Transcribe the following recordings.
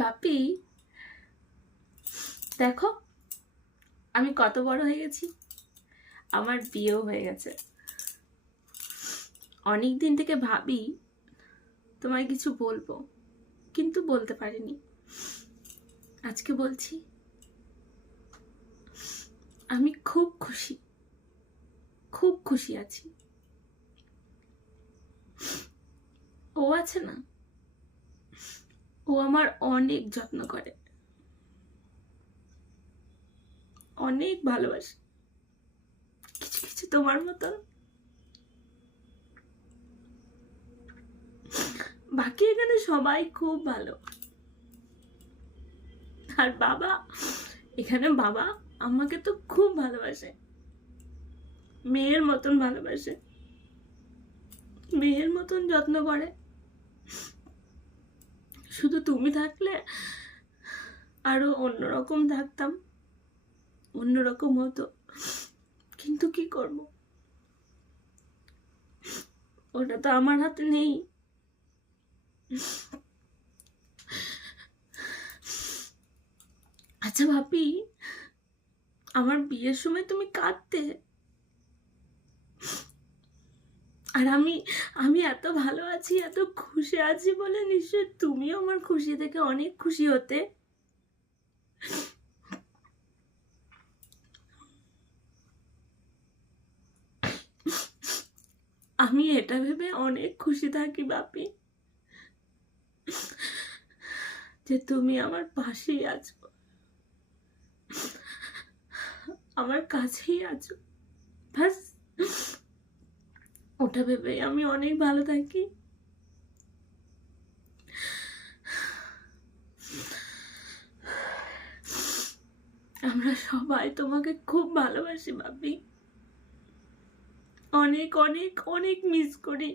বাপি, দেখো আমি কত বড় হয়ে গেছি। আমার বিয়েও হয়ে গেছে। অনেক দিন থেকে ভাবি তোমায় কিছু বলবো, কিন্তু বলতে পারিনি। আজকে বলছি, আমি খুব খুশি, খুব খুশি আছি। ও আছে না, ও আমার অনেক যত্ন করে, অনেক ভালোবাসে, কিছু কিছু তোমার মতন। বাকি এখানে সবাই খুব ভালো। আর বাবা, এখানে বাবা আমাকে তো খুব ভালোবাসে, মেয়ের মতন ভালোবাসে, মেয়ের মতন যত্ন করে। শুধু তুমি থাকলে আরো অন্যরকম থাকতাম, অন্যরকম হতো, কিন্তু কি করব, ওটা তো আমার হাতে নেই। আচ্ছা ভাবি, আমার বিয়ের সময় তুমি কাঁদতে, আর আমি আমি এত ভালো আছি, এত খুশি আছি বলে নিশ্চয় তুমিও আমার খুশি থেকে অনেক খুশি হতে। আমি এটা ভেবে অনেক খুশি থাকি বাপি, যে তুমি আমার পাশেই আছো, আমার কাছেই আছো। ব্যাস, ওটা ভেবে আমি অনেক ভালো থাকি। আমরা সবাই তোমাকে খুব ভালোবাসি বাপি, অনেক অনেক অনেক মিস করি।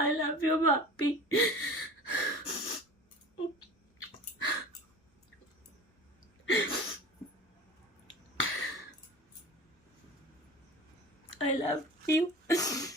আই লাভ ইউ বাপি। I love you.